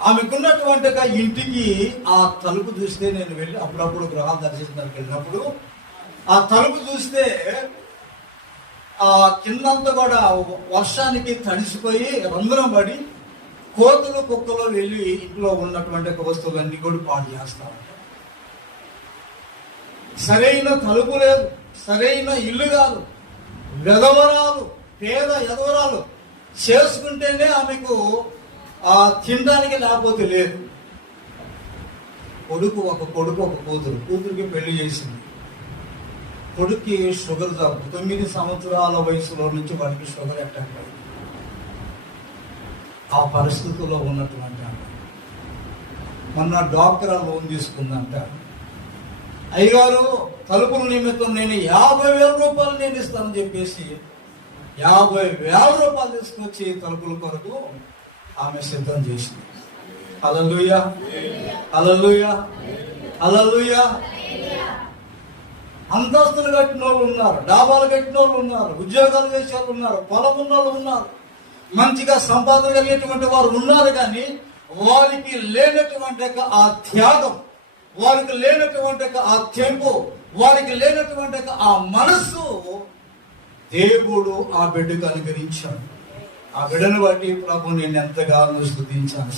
ఆమెకున్నటువంటి ఒక ఇంటికి ఆ తలుపు చూస్తే నేను వెళ్ళి అప్పుడప్పుడు గృహాలు దర్శించడానికి వెళ్ళినప్పుడు ఆ తలుపు చూస్తే ఆ కిందంతా కూడా వర్షానికి తడిసిపోయి రంగురం పడి కోతులు కుక్కలు వెళ్ళి ఇంట్లో ఉన్నటువంటి ఒక వస్తువులన్నీ కూడా పాడు చేస్తా సరైన తలుపు లేదు సరైన ఇల్లు కాదు వెధవరాలు పేద ఎదవరాలు చేసుకుంటేనే ఆమెకు ఆ తినడానికి లేకపోతే లేదు. కొడుకు ఒక కొడుకు ఒక కూతురు. కూతురికి పెళ్ళి చేసింది. కొడుక్కి షుగర్ జబ్బు తొమ్మిది సంవత్సరాల వయసులో నుంచి వాడికి షుగర్ అటాక్ అయింది. ఆ పరిస్థితుల్లో ఉన్నటువంటి మొన్న డాక్టర్ లోన్ తీసుకుందంట. అయ్యగారు తలుపుల నిమిత్తం నేను యాభై వేల రూపాయలు నేను ఇస్తానని చెప్పేసి యాభై వేల రూపాయలు తీసుకొచ్చి తలుపుల కొరకు ఆమె సిద్ధం చేసింది. అలలుయ అలలుయ అలలుయ అంతస్తులు కట్టిన వాళ్ళు ఉన్నారు డాబాలు కట్టిన వాళ్ళు ఉన్నారు ఉద్యోగాలు చేసే వాళ్ళు ఉన్నారు పొలం ఉన్న వాళ్ళు ఉన్నారు. మంచిగా సంపాదన కలిగేటువంటి వారు ఉన్నారు కానీ వారికి లేనటువంటి ఒక ఆ త్యాగం వారికి లేనటువంటి ఒక ఆ తెంపు వారికి లేనటువంటి ఆ మనస్సు దేవుడు ఆ బిడ్డకు అనుగ్రహించాడు. ఆ బిడ్డను బట్టి ప్రభు నేను ఎంతగానో స్థుతించాను